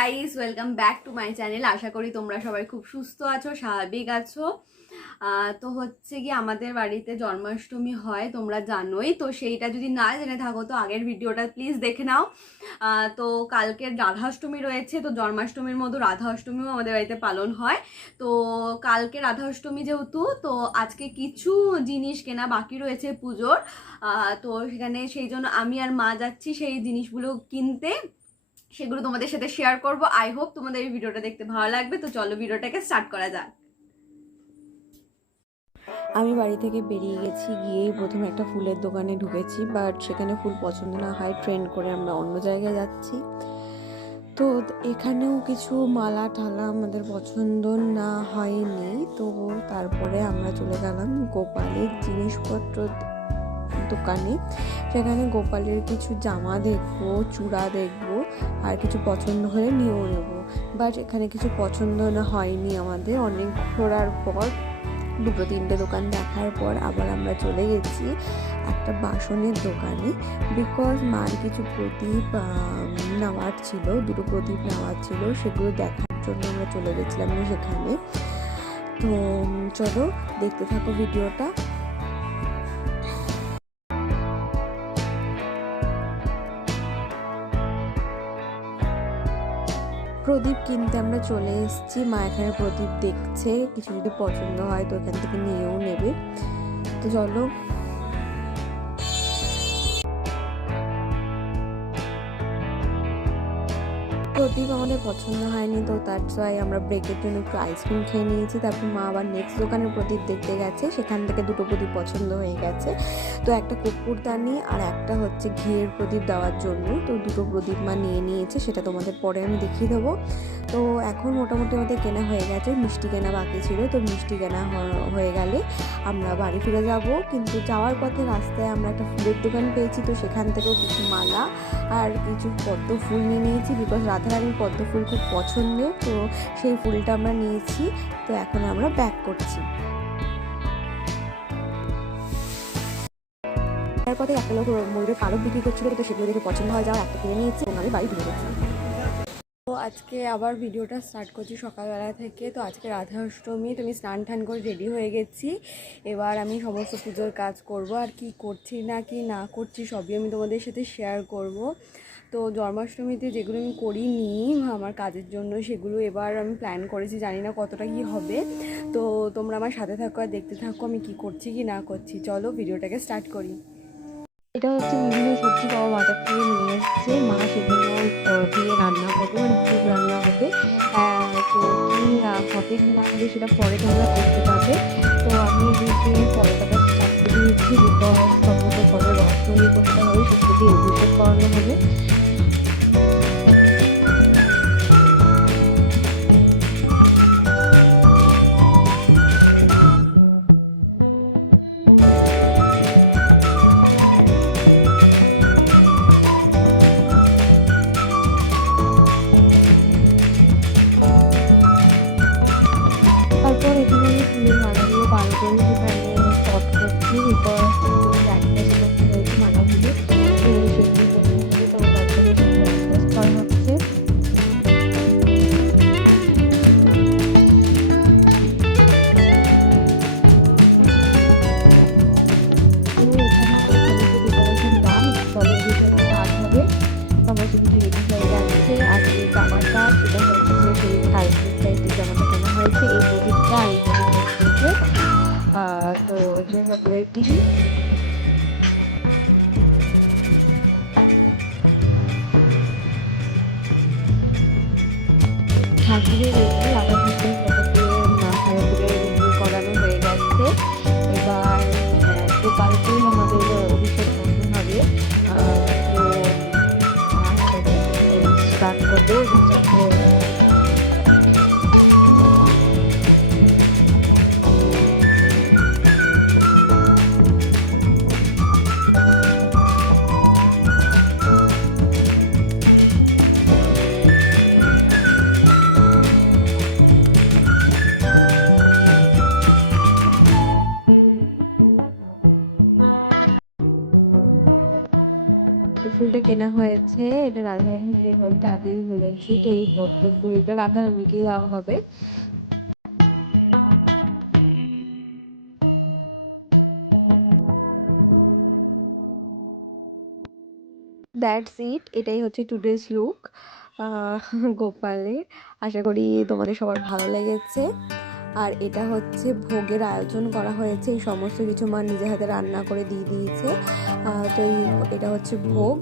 Guys, welcome back to my channel. আশা করি তোমরা সবাই খুব সুস্থ আছো, স্বাভাবিক আছো। তো হচ্ছে কি আমাদের বাড়িতে জন্মাষ্টমী হয়, তোমরা জানোই। তো সেইটা যদি না জেনে থাকো তো আগের ভিডিওটা প্লিজ দেখে নাও। তো কালকের রাধাষ্টমী রয়েছে, তো জন্মাষ্টমীর মতো রাধাষ্টমীও আমাদের বাড়িতে পালন হয়। তো কালকে রাধাষ্টমী যেহেতু, তো আজকে কিছু জিনিস কেনা বাকি রয়েছে পুজোর। তো সেখানে সেই জন্য আমি আর মা যাচ্ছি সেই জিনিসগুলো কিনতে। সেগুলো তোমাদের সাথে শেয়ার করব। আই হোপ তোমাদের এই ভিডিওটা দেখতে ভালো লাগবে। তো চলো ভিডিওটাকে স্টার্ট করা যাক। আমি বাড়ি থেকে বেরিয়ে গেছি, গিয়েই প্রথমে একটা ফুলের দোকানে ঢুকেছি, বাট সেখানে ফুল পছন্দ না হয় ট্রেন্ড করে আমরা অন্য জায়গায় যাচ্ছি। তো এখানেও কিছু মালা ঠালা আমাদের পছন্দ না হয়নি, তো তারপরে আমরা চলে গেলাম গোপালের জিনিসপত্র দোকানে। সেখানে গোপালের কিছু জামা দেখবো, চূড়া দেখবো, আর কিছু পছন্দ হলে নিয়েও নেবো। বাট এখানে কিছু পছন্দ না হয়নি আমাদের। অনেক ঘোরার পর, দুটো তিনটে দোকান দেখার পর আবার আমরা চলে গেছি একটা বাসনের দোকানে, বিকজ মার কিছু প্রদীপ নেওয়ার ছিল, দুটো প্রদীপ নেওয়ার ছিল, সেগুলো দেখার জন্য আমরা চলে গেছিলাম সেখানে। তো চলো দেখতে থাকো ভিডিওটা। প্রদীপ কিনতে আমরা চলে এসেছি, মা এখানে প্রদীপ দেখছে, কিছু যদি পছন্দ হয় তো এখান থেকে নিয়েও নেবে। তো চলো। প্রদীপ আমাদের পছন্দ হয়নি, তো তার জন্য আমরা ব্রেকের জন্য একটু আইসক্রিম খেয়ে নিয়েছি। তারপর মা আবার নেক্সট দোকানে প্রদীপ দেখতে গেছে, সেখান থেকে দুটো প্রদীপ পছন্দ হয়ে গেছে। তো একটা কর্পূরদানি আর একটা হচ্ছে ঘিয়ের প্রদীপ দেওয়ার জন্য, তো দুটো প্রদীপ মা নিয়ে নিয়েছে, সেটা তোমাদের পরে আমি দেখিয়ে দেবো। তো এখন মোটামুটি আমাদের কেনা হয়ে গেছে, মিষ্টি কেনা বাকি ছিল। তো মিষ্টি কেনা হয়ে গেলে আমরা বাড়ি ফিরে যাব। কিন্তু যাওয়ার পথে রাস্তায় আমরা একটা ফুলের দোকান পেয়েছি, তো সেখান থেকেও কিছু মালা আর কিছু পদ্ম ফুল নিয়ে নিয়েছি, বিকজ রাধারানীর পদ্ম ফুল খুব পছন্দের, তো সেই ফুলটা আমরা নিয়েছি। তো এখন আমরা ব্যাক করছি। তারপরে একটা লোক ময়ূরের পালক বিক্রি করছিল, তো সেগুলো দেখে পছন্দ হয়ে যাওয়ার একটা কিনে নিয়েছি এবং আমি বাড়ি ফিরে গেছি। তো আজকে আবার ভিডিওটা স্টার্ট করছি সকালবেলা থেকে। তো আজকে রাধাষ্টমী, তো আমি স্নান টান করে রেডি হয়ে গেছি। এবার আমি সমস্ত পুজোর কাজ করব, আর কি করছি না করছি সবই আমি তোমাদের সাথে শেয়ার করব। তো জন্মাষ্টমীতে যেগুলো আমি করিনি আমার কাজের জন্য, সেগুলো এবার আমি প্ল্যান করেছি, জানি না কতটা কি হবে। তো তোমরা আমার সাথে থাকো আর দেখতে থাকো আমি কি করছি কি না করছি। চলো ভিডিওটাকে স্টার্ট করি। এটা হচ্ছে বিভিন্ন সবজি বাবা বাজার থেকে নিয়ে এসছে, মা সেগুলো দিয়ে রান্না করবে, মানে খুব রান্না হবে। তো কি হবে কি না হবে সেটা পরে তোমরা দেখতে পাবে। তো আমি এদিকে পরোটাটা স্টার্ট করে দিয়েছি, বিকজ সমস্ত ঘরের রস তৈরি করতে হবে, সেগুলো দিয়ে অভিষেক করানো হবে। তারপর এখানে আমি ফুলের মালাগুলো ভালো করে সেখানে স্পট করছি, বিকজ প্র্যাকটিস করতে হয়েছে মালাগুলো, সেগুলো করতে হবে। তো তারপরে সেগুলো অ্যাডজাস্ট করা হচ্ছে। আর এই জামাটা সেটা হচ্ছে যে সেই কালকের সাইজের জামাটা কেনা হয়েছে, এই প্রদীপটা আর এই প্রদীপটা। তো যে রেডি। ঠাকুরের রেডি, রাধা কৃষ্ণের ফটো দিয়ে ঠাকুরের রেডি করানো হয়ে গেছে। এবার গোপালকেই আমাদের অভিষেক করতে হবে। তো স্টার্ট করবো অভিষেক। পদ্ম ফুলটা কেনা হয়েছে, এটা রাধা তাদের বলেছি, তো এই পদ্ম ফুলটা রাধা রানীকে দেওয়া হবে। দ্যাটস ইট, এটাই হচ্ছে টুডেজ লুক গোপালের। আশা করি তোমাদের সবার ভালো লেগেছে। আর এটা হচ্ছে ভোগের আয়োজন করা হয়েছে, এই সমস্ত কিছু মা নিজে হাতে রান্না করে দিয়ে দিয়েছে। তো এটা হচ্ছে ভোগ।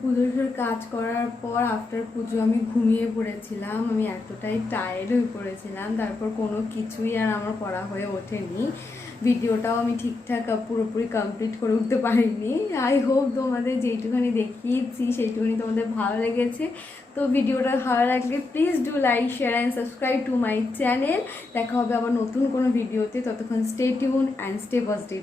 পুজোর কাজ করার পর আফটার পুজো আমি ঘুমিয়ে পড়েছিলাম, আমি এতটাই টায়ার্ড হয়ে পড়েছিলাম, তারপর কোনো কিছুই আর আমার করা হয়ে ওঠেনি। ভিডিওটাও আমি ঠিকঠাক পুরোপুরি কমপ্লিট করে উঠতে পারিনি। আই হোপ তোমাদের যেইটুখানি দেখিয়েছি সেইটুখানি তোমাদের ভালো লেগেছে। তো ভিডিওটা ভালো লাগলে please do like, share and subscribe to my channel. দেখা হবে আবার নতুন কোনো ভিডিওতে, ততক্ষণ stay tune and stay positive.